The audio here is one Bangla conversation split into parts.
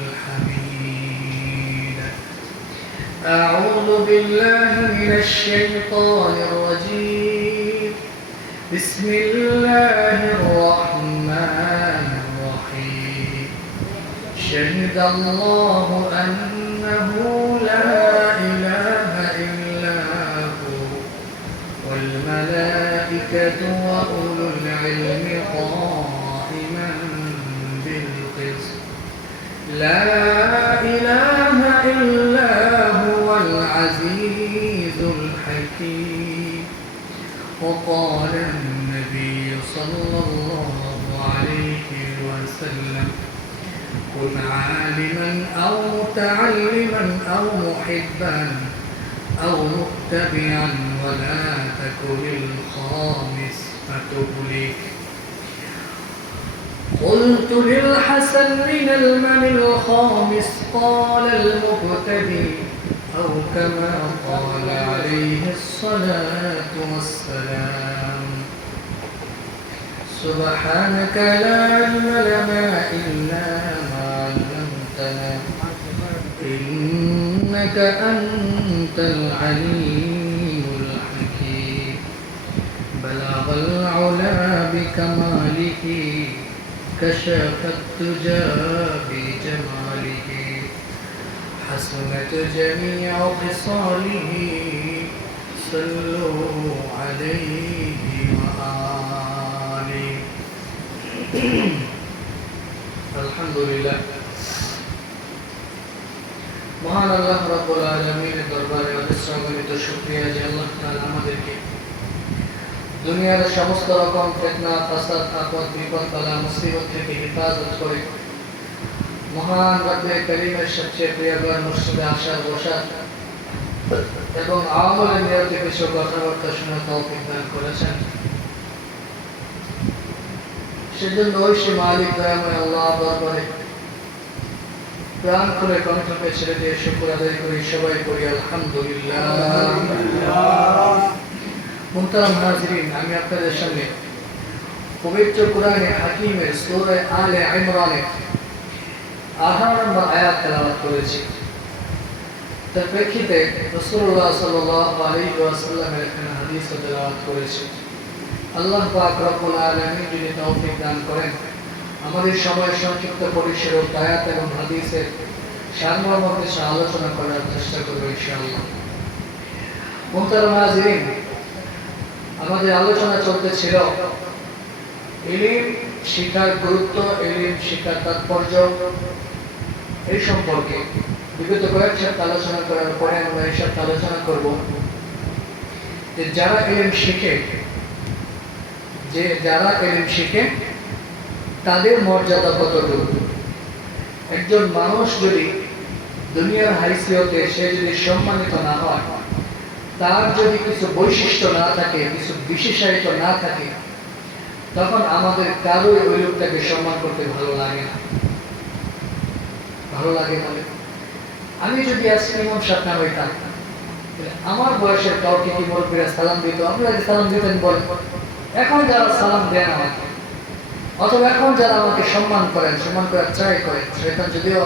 الحميد. أعوذ بالله من الشيطان الرجيم. بسم الله الرحمن الرحيم. شهد الله أنه لا إله إلا هو والملائكة وأولو العلم قائما بالقسط. لا إله إلا هو العزيز الحكيم. وقال النبي صلى الله عليه وسلم: كن عالما أو متعلما أو محبا أو متبعا ولا تكن الخامس فتهلك. قلت للحسن من المن الخامس؟ قال المبتدئ، أو كما قال عليه الصلاة والسلام. سبحانك لا علم لنا إلا ما علمتنا إنك أنت العليم الحكيم. بلغ العلا بكماله كشف الدجى بجماله حسنت جميع خصاله صلوا عليه وآله. আলহামদুলিল্লাহ, মহান আল্লাহ রাব্বুল আলামিনের দরবারে অবিশ্রামিত শুকরিয়া যে আল্লাহ তাআলা আমাদেরকে দুনিয়ার সমস্ত রকম ফিতনা, ফাসাদ, আপদ, বিপদ, বালা, মুসিবত থেকে হেফাজত করে মহান রব্বে করিমের সবচেয়ে প্রিয় ঘর মসজিদে আসার, বসার এবং আমলের নিয়তে কিছু কথাবার্তা শোনা তৌফিক দান করেছেন। সেজন্য ঐশী মালিক দয়াময় আল্লাহ দরবারে প্রাণ খুলে কণ্ঠকে ছেড়ে দিয়ে শুকর আদায় করি, সবাই করি আলহামদুলিল্লাহ। মুহতারাম হাজিরিন, আমি আপনাদের সামনে পবিত্র কোরআনে হাকিমের সূরা আলে ইমরানের 18 নম্বর আয়াত তেলাওয়াত করেছি। তার প্রেক্ষিতে রাসূলুল্লাহ সাল্লাল্লাহু আলাইহি ওয়াসাল্লামের একখানা হাদিস তেলাওয়াত করেছি। আল্লাহ পাক রব্বুল আলামিন যদি তৌফিক দান করেন, আমাদের সময় সংক্ষিপ্ত পরিসরে আয়াত এবং হাদিসের সারমর্ম কিছু আলোচনা করার চেষ্টা করব ইনশাআল্লাহ। মুহতারাম হাজিরিন, আমাদের আলোচনা চলতেছিল ইলম শিক্ষার গুরুত্ব, ইলম শিক্ষার তাৎপর্য এই সম্পর্কে। বিগত কয়েক সপ্তাহ আলোচনা করার পরে আমরা এই সপ্তাহ আলোচনা করব যে যারা ইলম শিখে তাদের মর্যাদা কতটুকু। একজন মানুষ যদি দুনিয়ার হাইসিয়তে সে যদি সম্মানিত না হয়, তার যদি কিছু বৈশিষ্ট্য না থাকে, কিছু বিশেষায়িত না থাকে, তখন আমাদের কারোই ওই লোকটাকে সম্মান করতে ভালো লাগে না। ভালো লাগে বলে আমি যদি আজকে ইমাম সাহেব না হইতাম, আমার বয়সের কাউকে কি মুরব্বীরা সালাম দিত, আপনারা সালাম দিতেন বলেন? এখন যারা সালাম দেন আমাকে, অথবা এখন যারা আমাকে সম্মান করেন, সম্মান করার ট্রাই করেন, সেখান যদিও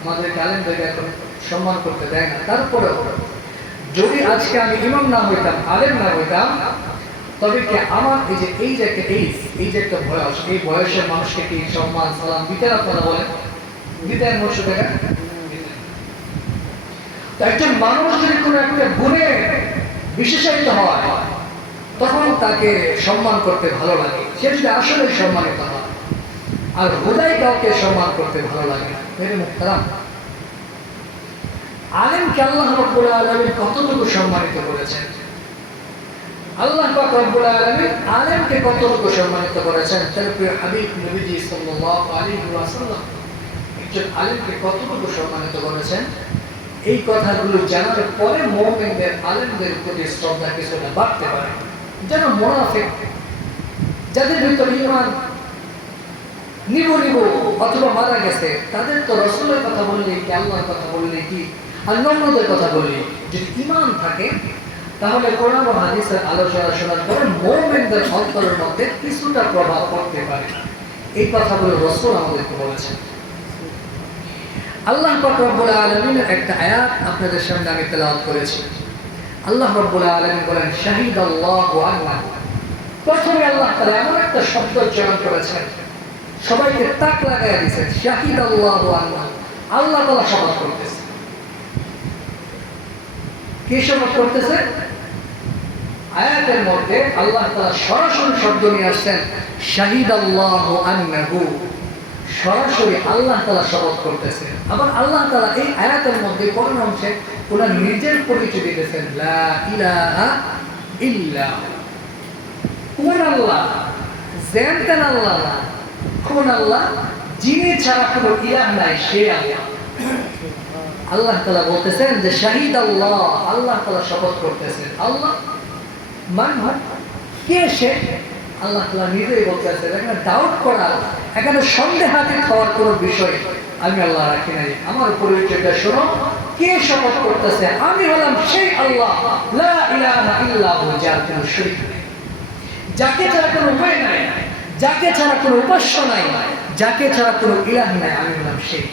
আমাদেরকে আলেমদেরকে এখন সম্মান করতে দেয় না, তারপরেও যদি আজকে আমি ইমাম না হইতাম, আলেম না হইতাম, তবে কি আমার এই যে একটা বয়স, এই বয়সের মানুষকে কি সম্মান সালাম দিতেন? আপনারা বলেন দিতেন? একজন মানুষ যদি কোনো একটা গুণে বিশেষায়িত হয়, তখন তাকে সম্মান করতে ভালো লাগে, সে যদি আসলে সম্মানিত হয়। আর হুদাই কাউকে সম্মান করতে ভালো লাগে না। মেরে মুহতারাম, আলেমকে আল্লাহ রাব্বুল আলামিন কতটুকু সম্মানিত করেছেন? আল্লাহ পাক রব্বুল আলামিন আলেমকে কতটুকু সম্মানিত করেছেন? তার প্রিয় হাবিব নবীজি সাল্লাল্লাহু আলাইহি ওয়াসাল্লাম একজন আলেমকে কতটুকু সম্মানিত করেছেন, এই কথাগুলো জানার পরে মুমিনদের আলেমদের প্রতি শ্রদ্ধা কিছুটা বাড়তে পারে। যেন মুনাফিক যাদের ভিতরে ঈমান নিবো অথবা মারা গেছে, তাদের তো রাসূলের কথা বললে কি, আল্লাহর কথা বললে কি, আর নবীদের কথা বললে, যদি ঈমান থাকে তাহলে কোরআন ও হাদিসের আলোচনা শোনার পরে মুমিনদের অন্তরের মধ্যে কিছুটা প্রভাব পড়তে পারে। এই কথাগুলো রাসূল আমাদেরকে বলেছেন। আল্লাহ পাক রব্বুল আলামিনের একটা আয়াত আপনাদের সামনে আমি তেলাওয়াত করেছি। আল্লাহ রব্বুল আলামিন বলেন শাহিদাল্লাহু আন্নাহু। প্রথমে আল্লাহ তাআলা এমন একটা শব্দ চয়ন করেছেন, সবাইকে তাক লাগায় দিয়েছেন, শাহিদাল্লাহু আন্নাহু। আল্লাহ তাআলা শপথ করতেছে। কে শপথ করতেছে? আয়াতের মধ্যে আল্লাহ তাআলা সরাসরি শব্দ নিয়ে আসছেন শাহিদাল্লাহু আন্নাহু। সরাসরি আল্লাহ তাআলা শপথ করতেছে। আবার আল্লাহ তাআলা এই আয়াতের মধ্যে কোন অংশে ওনার নিজের পরিচয় দিতেছেন, লা ইলাহা ইল্লা। কোন আল্লাহ? জানতেন আল্লাহ না, কোন আল্লাহ? যিনি ছাড়া কোনো ইলাহ নাই, সে আল্লাহ। আল্লাহ তাআলা বলতেছেন যে শাহিদ আল্লাহ, আল্লাহ তাআলা শপথ করতেছেন। আল্লাহ মান কে সে? আল্লাহ তাআলা নিজেই বলতেছেন। এখানে ডাউট করা, এখানে সন্দেহাতীত হওয়ার কোনো বিষয় আমি আল্লাহ রাখি নাই। আমার পরিচয়টা শোনো, কে শপথ করতেছে? আমি হলাম সেই আল্লাহ, লা ইলাহা ইল্লাহু, যার কোনো শরীক নেই, যাকে ছাড়া কোনো উপায় নাই, যাকে ছাড়া কোনো উপাস্য নাই, যাকে ছাড়া কোনো ইলাহ নাই, আমি হলাম সেই।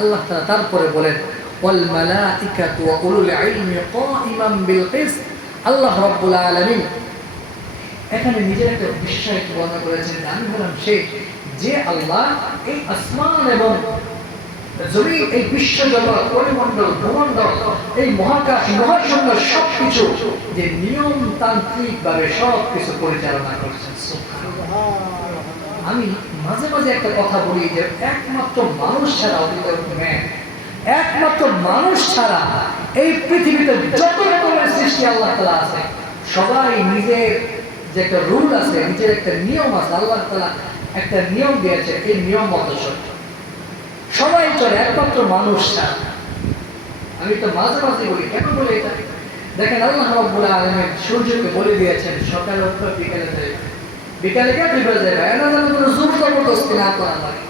আল্লাহ তাআলা তারপরে বলেন ওয়াল মালাইকাতু ওয়া উলুল ইলমি কাইমান বিল কিসত। আল্লাহ রাব্বুল আলামিন এখানে নিজের একটা বিশ্বাস বর্ণনা করেছেন, আমি হলাম সেই যে আল্লাহ এই আসমান এবং জমিন, এই বিশ্ব জগৎ, পরিমণ্ডল, ভূমণ্ডল, এই মহাকাশ, মহাশূন্য সবকিছু যে নিয়ম তান্ত্রিক ভাবে সবকিছু পরিচালনা করছেন। আমি মাঝে মাঝে একটা কথা বলি যে একমাত্র মানুষ ছাড়া, একমাত্র মানুষ ছাড়া এই পৃথিবীতে যত রকমের সৃষ্টি আল্লাহ তাআলা আছে, সবাই নিজের যে একটা রুল আছে, নিজের একটা নিয়ম আছে, আল্লাহ তাআলা একটা নিয়ম দিয়েছে, এই নিয়ম মতো সবাই চলে, একমাত্র মানুষ ছাড়া। আমি তো মাঝে মাঝে বলি, কেন বলে এটা? দেখেন আল্লাহ রাব্বুল আলামিন সূর্যকে বলে দিয়েছেন সকালে উঠবে, বিকালে যাবে, বিকালে কে ডুবে যাবে, এটা যেন কোনো জোর জবরদস্তি না করা লাগে,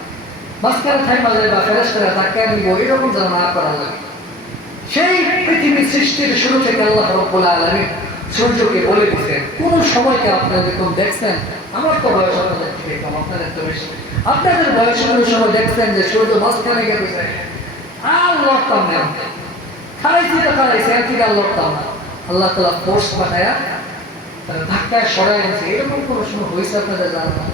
মাঝখানে থাইমা যাবে বা ফেরেশতারা তাকে নিব, এরকম যেন না করা লাগে। সেই পৃথিবীর সৃষ্টির শুরু থেকে আল্লাহ রাব্বুল আলামিন সূর্যকে বলে দিয়েছেন। কোন সময়কে আপনারা যখন দেখছেন, আমার তো বয়স আপনাদের থেকে কম, আপনাদের তো বেশি, আপনাদের বয়সের কোনো সময় দেখছেন যে সূর্য মাঝখানে গেছে আর লড়তাম না, খারাইছি তো খারাইছি, একদিকে আর লড়তাম না, আল্লাহ তাআলা ফোর্স পাঠায়া ধাক্কায় সরাই আনছে। এরকম কোনো সময় হয়েছে আপনাদের জানা না?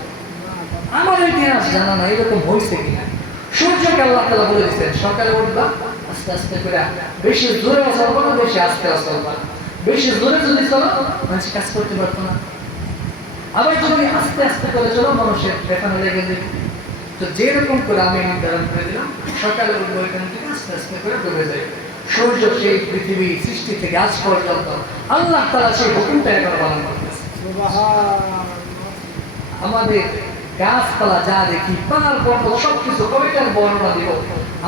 আমার ইতিহাস জানা না এরকম হয়েছে কিনা। সূর্যকে আল্লাহ তাআলা বলে দিচ্ছেন সকালে উঠবা, আস্তে আস্তে করে, বেশি জোরে চলবা না, বেশি আস্তে চলবা। বেশি জোরে যদি চলো মানুষ কাজ করতে পারতো না, আবার যদি আস্তে আস্তে করে চলো মানুষের পেছনে লেগে যেত। তো যেরকম করে আমি নির্ধারণ করে দিলাম, সকালে উঠবো এখান থেকে, আস্তে আস্তে করে ডুবে যায় সূর্য। সেই পৃথিবী সৃষ্টি থেকে আজ পর্যন্ত আল্লাহ তাআলা সেই হুকুমটা এখন পালন করতেছে। আমাদের গাছপালা যা দেখি, পাহাড় পর্বত সবকিছু, কবিতার বর্ণনা দিব।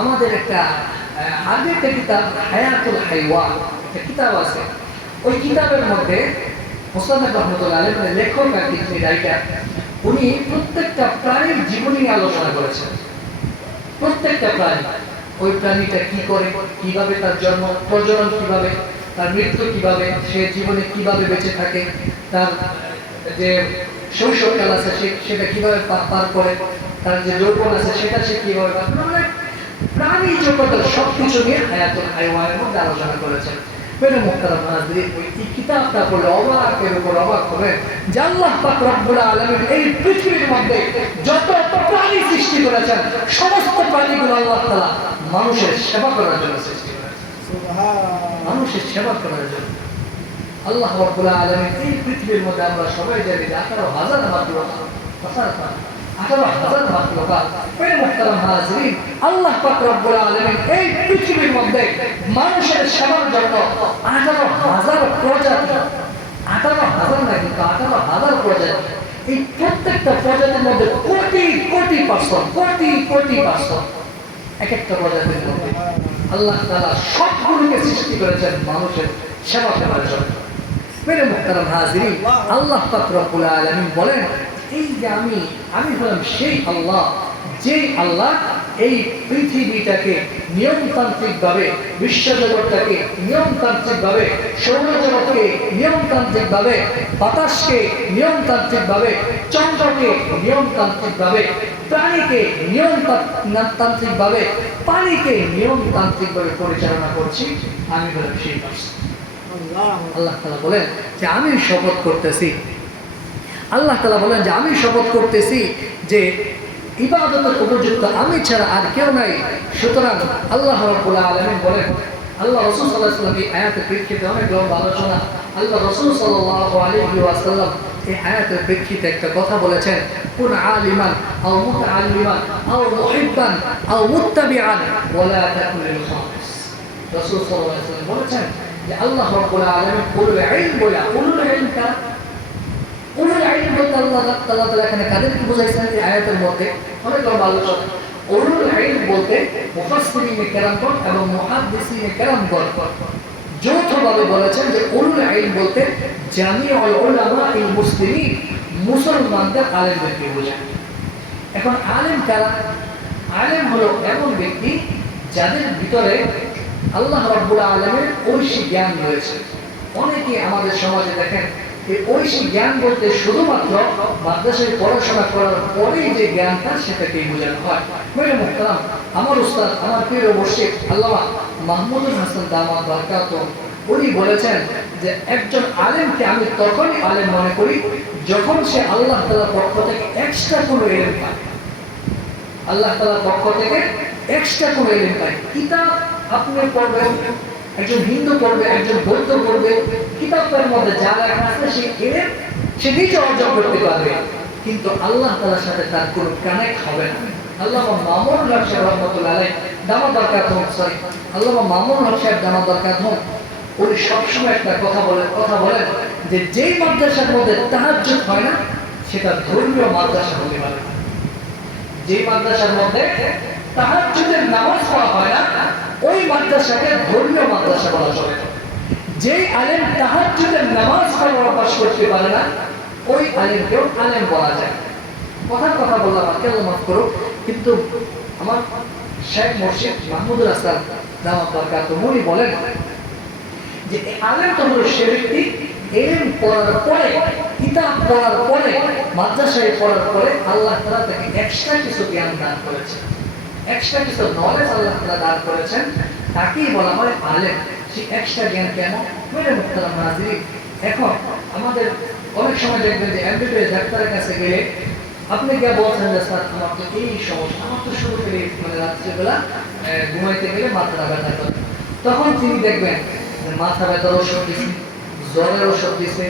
আমাদের একটা আগের একটা কিতাব হায়াতুল হাইওয়ান একটা কিতাব আছে, ওই কিতাবের মধ্যে মুসান্নাফ রাহমাতুল্লাহ আলাইহি মানে লেখক আর কি, রাইটার, উনি প্রত্যেকটা প্রাণীর জীবনী নিয়ে আলোচনা করেছেন। প্রত্যেকটা প্রাণী, ওই প্রাণীটা কি করে, কিভাবে তার জন্ম, প্রজনন কিভাবে, তার মৃত্যু কিভাবে, সে জীবনে কিভাবে বেঁচে থাকে, তার যে শৈশবকাল আছে সেটা কিভাবে পার করে, তার যে যৌবন আছে সেটা সে কিভাবে, মানে প্রাণী জগতের সবকিছু নিয়ে হায়াতুল হাইওয়ানের মধ্যে আলোচনা করেছেন। মেরে মুহতারাম হাজরিন, ওই কিতাবটা পড়লে অবাকের উপর অবাক হবেন যে আল্লাহ পাক রব্বুল আলামিন এই পৃথিবীর মধ্যে যত প্রাণী সৃষ্টি করেছেন, সমস্ত প্রাণীগুলো আল্লাহ তাআলা মানুষের সেবা করার জন্য সৃষ্টি করেছেন। সুবহানাল্লাহ, মানুষের সেবা করার জন্য আল্লাহ রব্বুল আলামিন এই পৃথিবীর মধ্যে, আমরা সবাই জানি যে 18,000 মাখলুকাত, 18,000 মাখলুকাত। মেরে মুহতারাম হাজরিন, আল্লাহ পাক রব্বুল আলামিন এই পৃথিবীর মধ্যে মানুষের সেবার জন্য 18,000 প্রজাতি, 18,000 না কিন্তু 18,000 প্রজাতি, এই প্রত্যেকটা প্রজাতির মধ্যে কোটি কোটি পার্সন, কোটি কোটি পার্সন এক একটা প্রজাতির মধ্যে আল্লাহ তাআলা সবগুলোকে সৃষ্টি করেছেন মানুষের সেবা করার জন্য। মেরে মুহতারাম হাজরিন, আল্লাহ পাক রব্বুল আলামিন বলেন, এই যে আমি হলাম সেই আল্লাহ, যেই আল্লাহ এই পৃথিবীটাকে নিয়মতান্ত্রিকভাবে, বিশ্বজগৎটাকে নিয়মতান্ত্রিকভাবে, সৌরজগৎকে নিয়মতান্ত্রিকভাবে, বাতাসকে নিয়মতান্ত্রিকভাবে, চন্দ্রকে নিয়মতান্ত্রিকভাবে, প্রাণীকে নিয়মতান্ত্রিকভাবে, পানিকে নিয়মতান্ত্রিকভাবে পরিচালনা করছি আমি হলাম সেই পার্সন। আল্লাহ তাআলা বলেন যে আমি শপথ করতেছি, আল্লাহ তাআলা বলেন যে আমি শপথ করতেছি যে ইবাদতের উপযুক্ত আমি ছাড়া আর কেউ নাই। সুতরাং আল্লাহ রাব্বুল আলামিন বলেন, আল্লাহ রাসূল সাল্লাল্লাহু আলাইহি ওয়াসাল্লাম এই আয়াতের প্রেক্ষিতে অনেক লম্বা আলোচনা, আল্লাহ রাসূল সাল্লাল্লাহু আলাইহি ওয়াসাল্লাম এই আয়াতের প্রেক্ষিতে একটা কথা বলেছেন, কুন আলিমান আও মুতাআল্লিমান আও মুহিব্বান আও মুত্তাবিআন ওয়ালা তাকুন লিল খামিস। রাসূল সাল্লাল্লাহু আলাইহি ওয়াসাল্লাম বলেছেন যে আল্লাহ রাব্বুল আলামিন উলুল ইলম বলা, উলুল ইলম কারা? উলুল ইলম বলতে আল্লাহ তাআলা এখানে কাদেরকে বোঝাইছেন এই আয়াতের মধ্যে? অনেক লম্বা আলোচনা। উলুল ইলম বলতে মুফাসসিরিনে কেরামগণ এবং মুহাদ্দিসিনে কেরামগণ যৌথভাবে বলেছেন যে উলুল ইলম বলতে জামিউল উলামাইল মুসলিমিন, মুসলমানদের আলেমদেরকে বোঝায়। এখন আলেম কারা? আলেম হলো এমন ব্যক্তি যাদের ভিতরে আল্লাহ রাব্বুল আলামিনের ঐশী জ্ঞান রয়েছে। অনেকে আমাদের সমাজে দেখেন এই ঐশী জ্ঞান বলতে শুধুমাত্র মাদ্রাসায় পড়াশোনা করার পরেই যে জ্ঞানটা সেটাকেই বোঝানো হয়। মেরে মুহতারাম, আমার উস্তাদ, আমার প্রিয় মুর্শিদ আল্লামা মাহমুদুল হাসান দামাত বারাকাতুহু উনি বলেছেন যে একজন আলেমকে আমি তখনই আলেম মনে করি যখন সে আল্লাহ তাআলার পক্ষ থেকে এক্সট্রা কোনো ইলম পায়। আল্লাহ তাআলার পক্ষ থেকে এক্সট্রা কোনো ইলম পায়। কিতাব আপনি পড়বেন, একজন হিন্দু পড়বে, একজন বৌদ্ধ পড়বে, কিতাবের মধ্যে যা লেখা আছে সেই ইলম সে নিজে অর্জন করতে পারবে, কিন্তু আল্লাহ তাআলার সাথে তার কোনো কানেক্ট হবে না। আল্লামা মামুনুল হক সাহেব রাহমাতুল্লাহ আলাইহি দামাত বারাকাতুহু, আল্লামা মামুনুল হক সাহেব দামাত বারাকাতুহু উনি সবসময় একটা কথা বলেন যে যেই মাদ্রাসার মধ্যে তাহাজ্জুদ হয় না সেটা ধর্মীয় মাদ্রাসা হতে পারে না। যেই মাদ্রাসার মধ্যে তাহাজ্জুদের নামাজ পড়া হয় না ওই মাদ্রাসাকে ধর্মীয় মাদ্রাসা বলা চলে না। যেই আলেম তাহাজ্জুদের নামাজ পড়ার অভ্যাস করতে পারে না ওই আলেমকেও আলেম বলা যায়। কথা বললাম, আল্লাহ মাফ করুক, কিন্তু আমার শেখ মুর্শিদ মাহমুদুল হাসান দামাত বারাকাতুহু উনি বলেন যে আলেম তো হলো সে ব্যক্তি ইলম পড়ার পরে, কিতাব পড়ার পরে, মাদ্রাসায় পড়ার পরে আল্লাহ তাআলা তাকে এক্সট্রা কিছু জ্ঞান দান করেছেন, এক্সট্রা কিছু নলেজ আল্লাহ তাআলা দান করেছেন, তাকেই বলা হয় আলেম। সেই এক্সট্রা জ্ঞান কেন? মেরে মুহতারাম হাজিরিন, এখন আমাদের অনেক সময় দেখবেন যে এমবিবিএস ডাক্তারের কাছে গেলে আপনি গিয়ে বলছেন যে স্যার আমার তো এই সমস্যা, আমার তো শুরু থেকে মানে রাত্রিবেলা ঘুমাইতে গেলে মাথা ব্যথা করে, তখন তিনি দেখবেন মাথা ব্যথার ওষুধ দিছে, জ্বরের ওষুধ দিছে,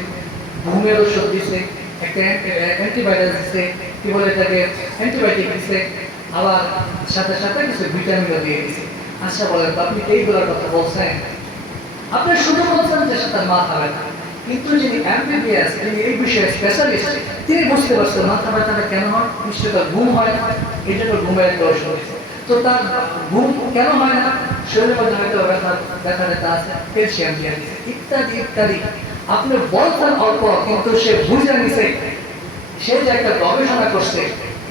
ঘুমের ওষুধ দিছে, একটা অ্যান্টিবায়োটিক দিছে, কি বলে এটাকে অ্যান্টিবায়োটিক দিছে, আবার সাথে সাথে কিছু ভিটামিনও দিয়ে দিছে। আচ্ছা বলেন তো আপনি এইগুলোর কথা বলছেন, আপনি শুধু বলছেন যে তার মাথা ব্যথা, কিন্তু যিনি এমবিবিএস, যিনি এই বিষয়ে স্পেশালিস্ট, তিনি বুঝতে পারছেন মাথা ব্যথাটা কেন হয়, নিশ্চয়ই তার ঘুম হয় না, এই জন্য ঘুমের একটা ওষুধ দিছে। তো তার ঘুম কেন হয় না, শরীরের মধ্যে হয়তো ব্যথা আছে, ক্যালসিয়াম দিয়ে দিচ্ছে, ইত্যাদি ইত্যাদি। আপনি বলছেন অল্প, কিন্তু সে বুঝে নিছে, সে যে একটা গবেষণা করছে,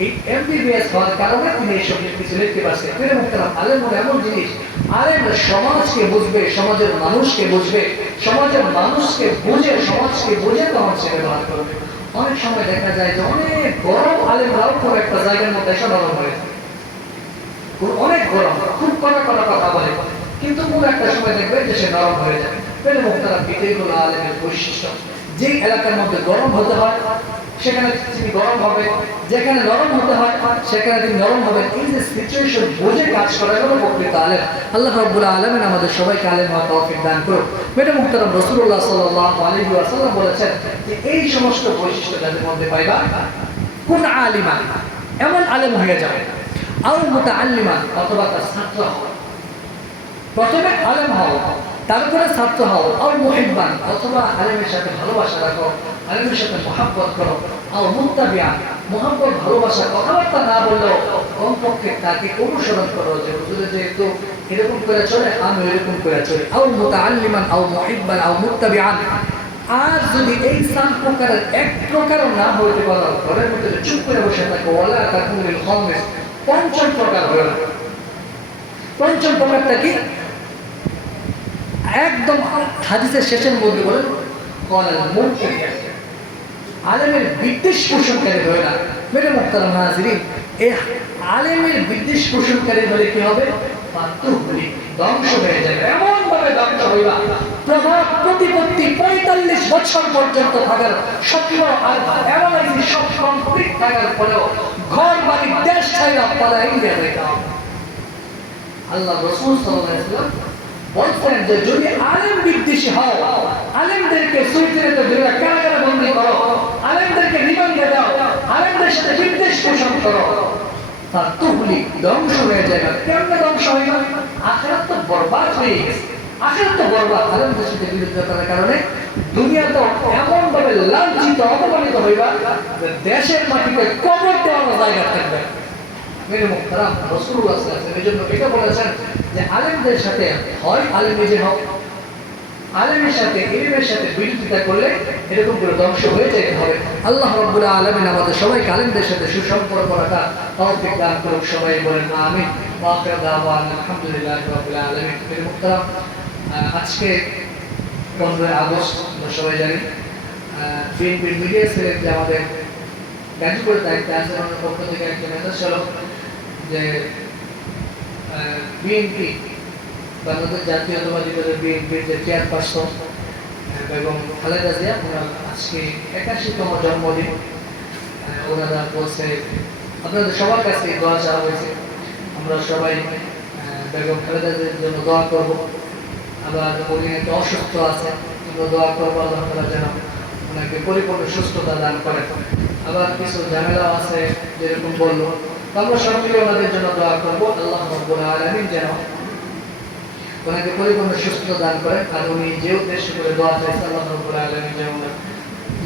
এই এমবিবিএস হওয়ার কারণে তিনি এইসব কিছু লিখতে পারছেন। মেরে মুহতারাম, আলেম হলো এমন জিনিস, আলেম সমাজকে বুঝবে, সমাজের মানুষকে বুঝবে, সমাজের মানুষকে বুঝে, সমাজকে বুঝে তখন সে ব্যবহার করবে। অনেক সময় দেখা যায় যে অনেক গরম আলেমরাও কোনো একটা জায়গার মধ্যে এসে নরম হয়ে যায়, অনেক গরম, খুব কড়া কথা বলে, কিন্তু কোন একটা সময় দেখবেন যে সে নরম হয়ে যাবে। মেরে মুহতারাম, এটাই হলো আলেমের বৈশিষ্ট্য। যে এলাকার মধ্যে গরম হতে হয় সেখানে তিনি গরম হবে, যেখানে নরম হতে হয় সেখানে তিনি নরম হবেন। এই যে সিচুয়েশন বুঝে কাজ করা হলো প্রকৃত আলেম। আল্লাহ রাব্বুল আলামিন আমাদের সবাইকে আলেম হওয়ার তৌফিক দান করুন। মেরে মুহতারাম, রাসূলুল্লাহ সাল্লাল্লাহু আলাইহি ওয়াসাল্লাম বলেছেন যে এই সমস্ত বৈশিষ্ট্য যাদের মধ্যে পাইবা, কোন আলিমান, এমন আলেম হয়ে যাবে, আও মুতাআল্লিমান, অথবা তার ছাত্র হও। প্রথমে আলেম হও, তারপরে ছাত্র হও, আও মুহিব্বান, অথবা আলেমের সাথে ভালোবাসা রাখো, আলেমের সাথে মহব্বত করো, আও মুত্তাবিআন, মহব্বত ভালোবাসা কথাবার্তা না বললেও কমপক্ষে তাকে অনুসরণ করো, যে হুজুরে যেহেতু এরকম করে চলে আমি এরকম করে চলি, আও মুতাআল্লিমান, আও মুহিব্বান, আও মুত্তাবিআন। আর যদি এই সাত প্রকারের এক প্রকারও না হইতে পারো, ঘরের মধ্যে চুপ করে বসে থাকো, ওয়ালা তাকুন লিল খামিস, পঞ্চম প্রকার হলো না। পঞ্চম প্রকারটা কি? একদম হাদিসের শেষের মধ্যে বলেন আলেমের বিদ্বেষ পোষণকারী হয় না। মেরে মুহতারাম হাজিরিন, এই আলেমের বিদ্বেষ পোষণকারী হলে কি হবে? ধ্বংস হয়ে যাবে, এমন ভাবে ধ্বংস হইবা প্রভাব প্রতিপত্তি ৪৫ বছর পর্যন্ত থাকার স্বপ্ন আর এমন একটি সব কমপ্লিট থাকার পরেও ঘর বাড়ি দেশ ছাইরা পালা ইন্ডিয়া দেখা। আল্লাহ রাসূল সাল্লাল্লাহু আলাইহি ওয়াসাল্লাম বলছেন যে যদি আলেম বিদ্বেষী হও, আলেমদেরকে সুইচের ধরে কারাগারে বন্দী করো, আলেমদেরকে রিমান্ডে দাও, আলেমদের সাথে বিদ্বেষ পোষণ করো, তার তুহলি ধ্বংস হয়ে যাবে। কেমনে ধ্বংস হয় না? আখিরাত তো বরবাদ হয়ে গেছে। আখিরাত তো বরবাদ আলেমদের সাথে বিরোধিতার কারণে। দুনিয়া তো এমন ভাবে লাঞ্ছিত অপমানিত হইবা যে দেশের মাটিতে কবর দেওয়ার জায়গা থাকবে। মেরে মুহতারাম রাসূলুল্লাহ সাল্লাল্লাহু আলাইহি ওয়াসাল্লাম এজন্য এটা বলেছেন যে আলেমদের সাথে হয় আলেম নিজে হোক, আলেমের সাথে ইলমের সাথে বিরোধিতা করলে এরকম করে ধ্বংস হয়ে যেতে হবে। আল্লাহ রাব্বুল আলামিন আমাদের সবাইকে আলেমদের সাথে সুসম্পর্ক রাখা তৌফিক দান করুন। সবাই বলেন আমিন। ওয়া আখিরু দাওয়ানা আলহামদুলিল্লাহি রাব্বিল আলামিন। মেরে মুহতারাম, আজকে 15 আগস্ট আমরা সবাই জানি বিএনপির মিডিয়া সেলের যে আমাদের গাজীপুরের দায়িত্বে আছে, আমাদের পক্ষ থেকে একটা মেসেজ ছিল যে বিএনপি বাংলাদেশ জাতীয়তাবাদী দলের বিএনপির যে চেয়ারপারসন বেগম খালেদা জিয়া, ওনার আজকে 81তম জন্মদিন। ওনারা বলছে আপনাদের সবার কাছে দোয়া চাওয়া হয়েছে, আমরা সবাই বেগম খালেদা জিয়ার জন্য দোয়া করব। আবার উনি একটা অসুস্থ আছে, আমরা দোয়া করবো আল্লাহ তাআলা যেন ওনাকে পরিপূর্ণ সুস্থতা দান করে। আবার কিছু ঝামেলা আছে যেরকম বললো, আমরা সবাই মিলে ওনাদের জন্য দোয়া করবো। আল্লাহ রাব্বুল আলামিন যেন ওনাকে পরিপূর্ণ সুস্থতা দান করেন। আর উনি যে উদ্দেশ্য করে দোয়া চাইছে, আল্লাহ রাব্বুল আলামিন যেন ওনার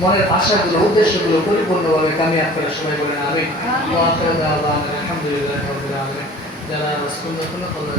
মনের আশাগুলো উদ্দেশ্যগুলো পরিপূর্ণভাবে কামিয়াব করে। সবাই বলেন আমিন। ওয়া আখিরু দাওয়ানা আলহামদুলিল্লাহি রাব্বিল আলামিন। যারা সুন্নাত আল্লাহ